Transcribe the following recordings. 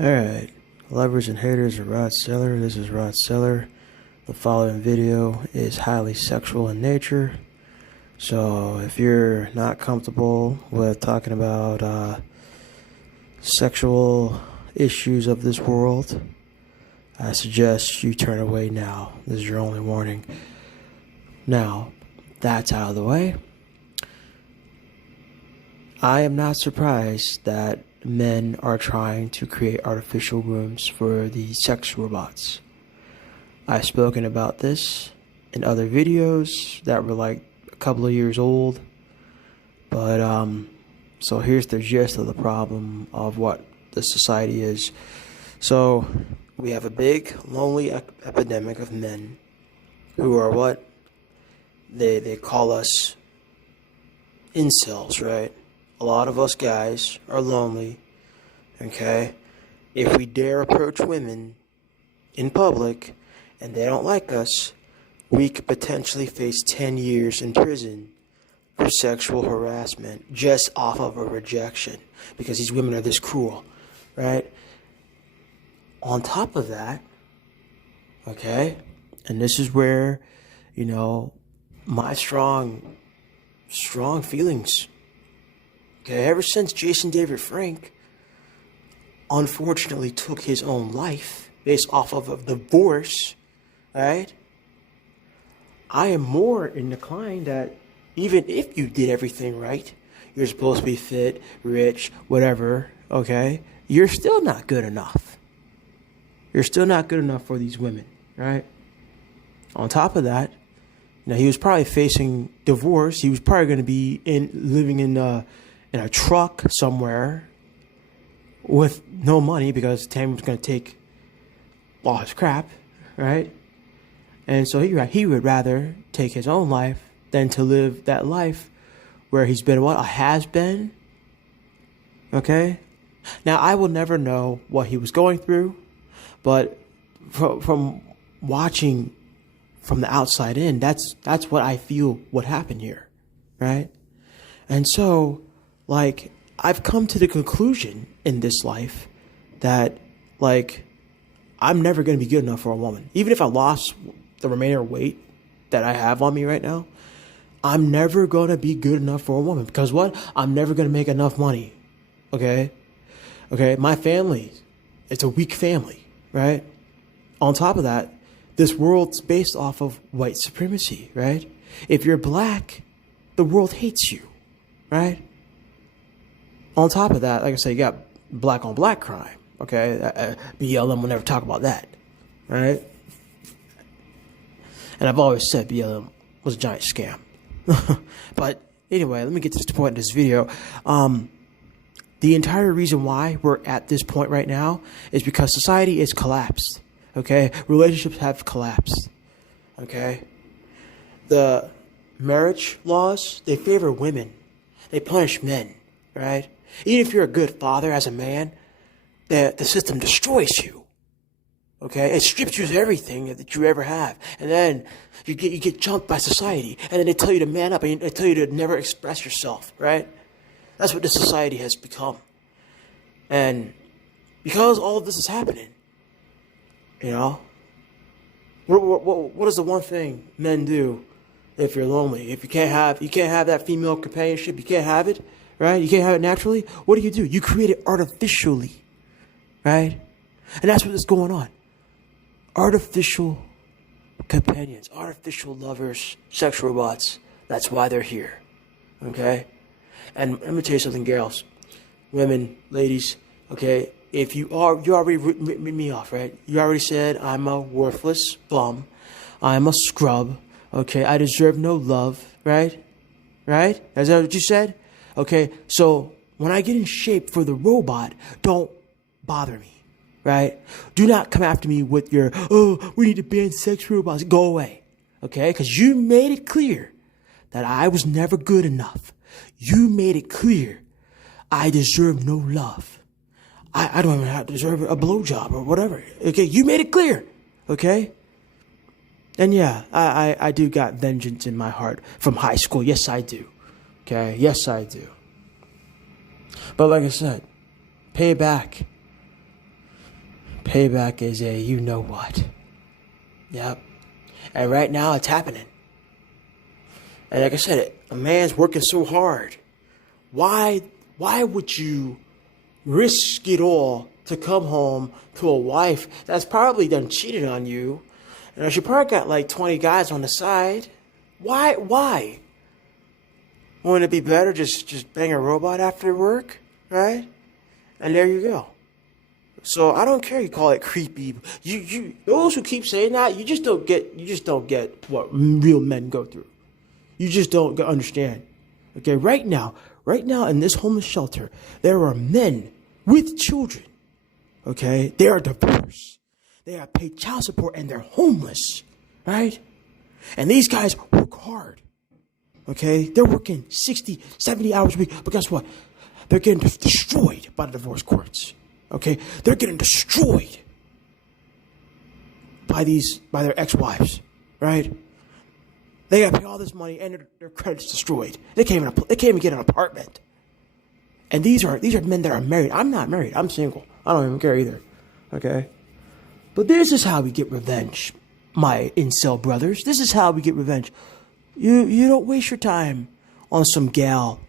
Alright, lovers and haters of Rod Seller, this is Rod Seller. The following video is highly sexual in nature, so if you're not comfortable with talking about sexual issues of this world, I suggest you turn away now. This is your only warning. Now, that's out of the way. I am not surprised that men are trying to create artificial wombs for the sex robots. I've spoken about this in other videos that were like a couple of years old. But, so here's the gist of the problem of what the society is. So, we have a big, lonely epidemic of men who are what? They call us incels, right? A lot of us guys are lonely, okay? If we dare approach women in public and they don't like us, we could potentially face 10 years in prison for sexual harassment just off of a rejection because these women are this cruel, right? On top of that, okay, and this is where, you know, my strong feelings. Okay, ever since Jason David Frank unfortunately took his own life based off of a divorce, right? I am more inclined that even if you did everything right, you're supposed to be fit, rich, whatever, okay? You're still not good enough. You're still not good enough for these women, right? On top of that, you know, he was probably facing divorce. He was probably going to be living in a truck somewhere with no money because Tammy was going to take all his crap, right? And so he would rather take his own life than to live that life where he's been what? A has-been? Okay? Now, I will never know what he was going through, but from watching from the outside in, that's what I feel what happened here, right? And so, like, I've come to the conclusion in this life that, like, I'm never going to be good enough for a woman. Even if I lost the remainder weight that I have on me right now, I'm never going to be good enough for a woman. Because what? I'm never going to make enough money. Okay? Okay? My family, it's a weak family, right? On top of that, this world's based off of white supremacy, right? If you're black, the world hates you, right? On top of that, like I said, you got black on black crime, okay? BLM will never talk about that, right? And I've always said BLM was a giant scam. But anyway, let me get to this point in this video. The entire reason why we're at this point right now is because society is collapsed, okay? Relationships have collapsed, okay? The marriage laws, they favor women. They punish men, right? Even if you're a good father as a man, the system destroys you. Okay? It strips you of everything that you ever have. And then you get jumped by society. And then they tell you to man up and they tell you to never express yourself, right? That's what this society has become. And because all of this is happening, you know, what is the one thing men do if you're lonely? If you can't have that female companionship, you can't have it. Right? You can't have it naturally. What do? You create it artificially. Right? And that's what is going on. Artificial companions, artificial lovers, sex robots. That's why they're here. Okay? And let me tell you something, girls, women, ladies, okay? If you already ripped me off, right? You already said I'm a worthless bum. I'm a scrub. Okay? I deserve no love. Right? Right? Is that what you said? Okay, so when I get in shape for the robot, don't bother me, right? Do not come after me with your, oh, we need to ban sex robots. Go away, okay? Because you made it clear that I was never good enough. You made it clear I deserve no love. I don't even have to deserve a blowjob or whatever, okay? You made it clear, okay? And yeah, I do got vengeance in my heart from high school. Yes, I do. Okay, yes, I do. But like I said, pay it back. Payback is a you know what. Yep. And right now it's happening. And like I said, a man's working so hard. Why would you risk it all to come home to a wife that's probably done cheated on you? And she probably got like 20 guys on the side. Why? Wouldn't it be better just bang a robot after work, right? And there you go. So I don't care you call it creepy. You those who keep saying that, you just don't get what real men go through. You just don't understand. Okay, right now in this homeless shelter, there are men with children. Okay, they are divorced. They have paid child support and they're homeless, right? And these guys work hard. Okay, they're working 60, 70 hours a week, but guess what? They're getting destroyed by the divorce courts. Okay, they're getting destroyed by their ex-wives, right? They got to pay all this money and their credit's destroyed. They can't even get an apartment. And these are men that are married. I'm not married. I'm single. I don't even care either. Okay, but this is how we get revenge, my incel brothers. This is how we get revenge. You don't waste your time on some gal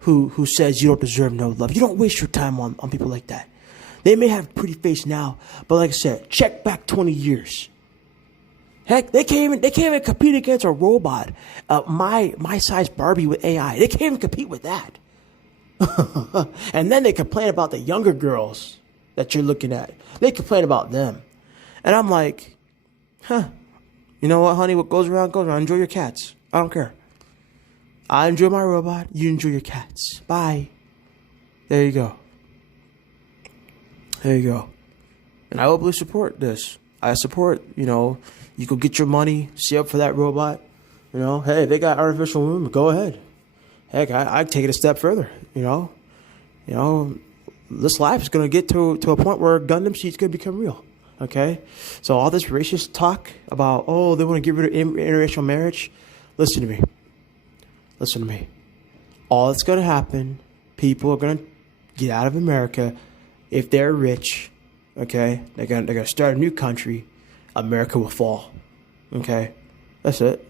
who says you don't deserve no love. You don't waste your time on people like that. They may have a pretty face now, but like I said, check back 20 years. Heck, they can't even compete against a robot, my size Barbie with AI. They can't even compete with that. And then they complain about the younger girls that you're looking at. They complain about them. And I'm like, you know what, honey? What goes around goes around. Enjoy your cats. I don't care. I enjoy my robot. You enjoy your cats. Bye. There you go. There you go. And I openly support this. I support, you go get your money, save up for that robot. Hey, they got artificial movement. Go ahead. Heck, I'd take it a step further. This life is going to get to a point where Gundam Seed's going to become real. Okay? So all this racist talk about, they want to get rid of interracial marriage. Listen to me. Listen to me. All that's going to happen, people are going to get out of America if they're rich. Okay? They're going to start a new country. America will fall. Okay? That's it.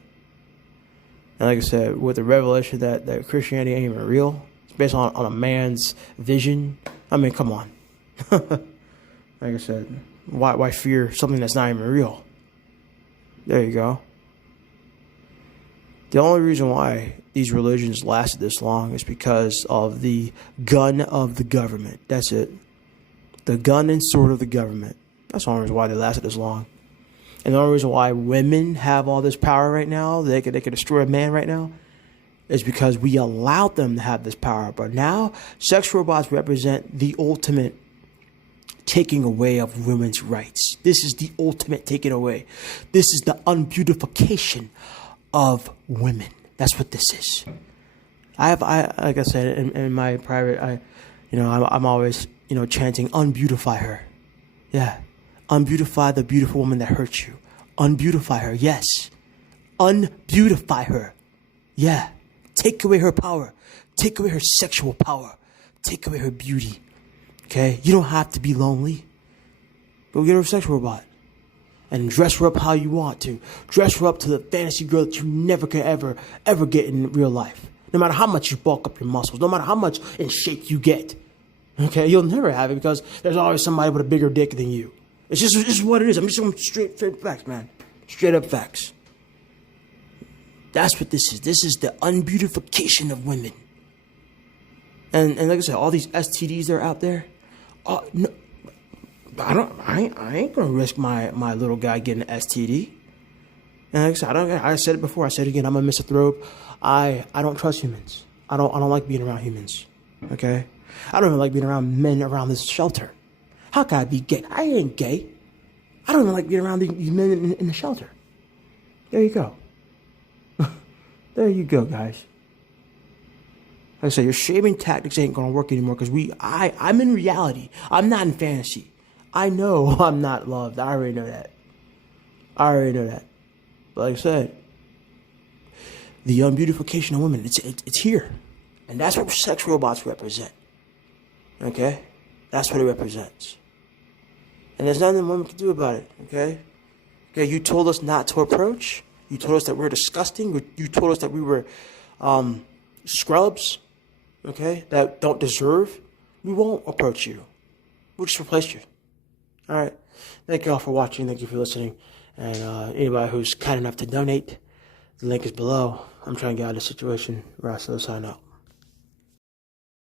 And like I said, with the revelation that Christianity ain't even real, it's based on a man's vision. I mean, come on. Like I said, why fear something that's not even real? There you go. The only reason why these religions lasted this long is because of the gun of the government. That's it. The gun and sword of the government. That's the only reason why they lasted this long. And the only reason why women have all this power right now, they could destroy a man right now, is because we allowed them to have this power. But now, sex robots represent the ultimate taking away of women's rights. This is the ultimate taking away. This is the unbeautification of women. That's what this is. Like I said in my private, I'm always chanting, unbeautify her. Yeah. Unbeautify the beautiful woman that hurt you. Unbeautify her, yes. Unbeautify her. Yeah. Take away her power. Take away her sexual power. Take away her beauty. Okay? You don't have to be lonely. Go get her a sex robot. And dress her up how you want to. Dress her up to the fantasy girl that you never could ever get in real life. No matter how much you bulk up your muscles. No matter how much in shape you get. Okay? You'll never have it because there's always somebody with a bigger dick than you. It's just what it is. I'm just going straight facts, man. Straight up facts. That's what this is. This is the unbeautification of women. And like I said, all these STDs that are out there. No, I ain't gonna risk my little guy getting an STD. And like I said, I said it before. I said it again. I'm a misanthrope. I don't trust humans. I don't like being around humans. Okay. I don't even like being around men around this shelter. How can I be gay? I ain't gay. I don't even like being around these men in the shelter. There you go. There you go, guys. Like I said, your shaming tactics ain't gonna work anymore because I'm in reality. I'm not in fantasy. I know I'm not loved. I already know that. But like I said, the unbeautification of women, it's here. And that's what sex robots represent. Okay? That's what it represents. And there's nothing women can do about it, okay? Okay, you told us not to approach. You told us that we're disgusting. You told us that we were scrubs, okay, that don't deserve. We won't approach you. We'll just replace you. All right. Thank you all for watching. Thank you for listening. And anybody who's kind enough to donate, the link is below. I'm trying to get out of the situation. Russ, sign out.